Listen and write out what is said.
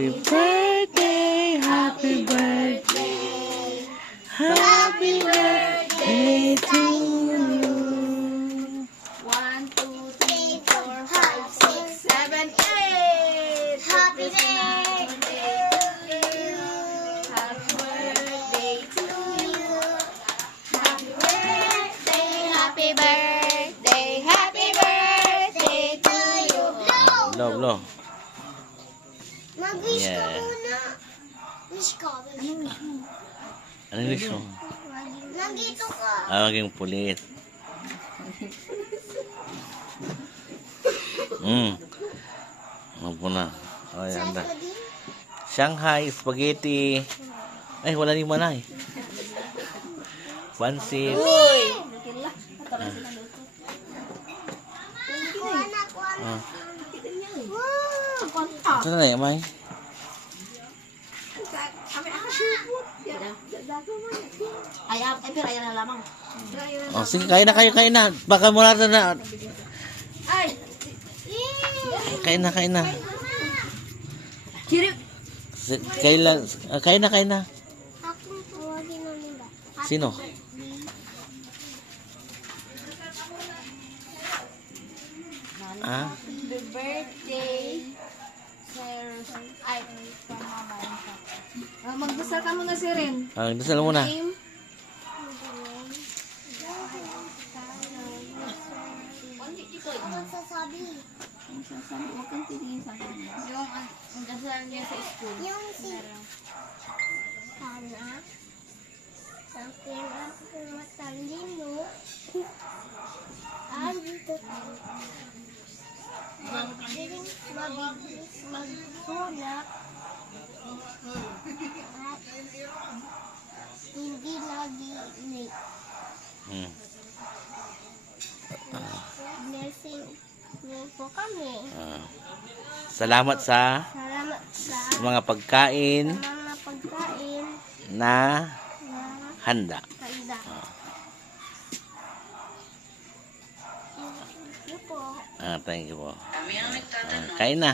Happy birthday, happy birthday, happy birthday to you. 1, 2, 3, 4, 5, 6, 7, 8. Happy birthday to you. Happy birthday to you. Happy birthday, happy birthday, happy birthday to you. Blow, blow. Mag-wish ka Yeah. muna. Wish ka. Ano wish mo? Nandito ka. Maging pulit. Ano po na? Ay, anda. Shanghai spaghetti. Ay, wala ni manay. Pansit. Ah. Ito na yan, May. Pero ayan na lamang. Oh, sige, kain na kayo, kain na. Baka mula na. Ay! Kain na, kain na. Kirip! Kain na, kain na. Akong tawagin na nila. Sino? Ah? Happy birthday, Sir. Ay, from Mama. Magdasal ka muna, Sir Ren. Dasal mo na. Name? Ang sasabi. Ang sasabi. Huwag kang tingin sa kanya. Yung ang dasal niya sa school. Yung si... Sana. Sakin ako matalino. Ay, dito. Mabilis magsulat. At hindi lagi late. Blessing niyo po kami. Salamat sa Salamat sa mga pagkain mga pagkain na na handa. kaida. Thank you po. Thank you po. Kain na.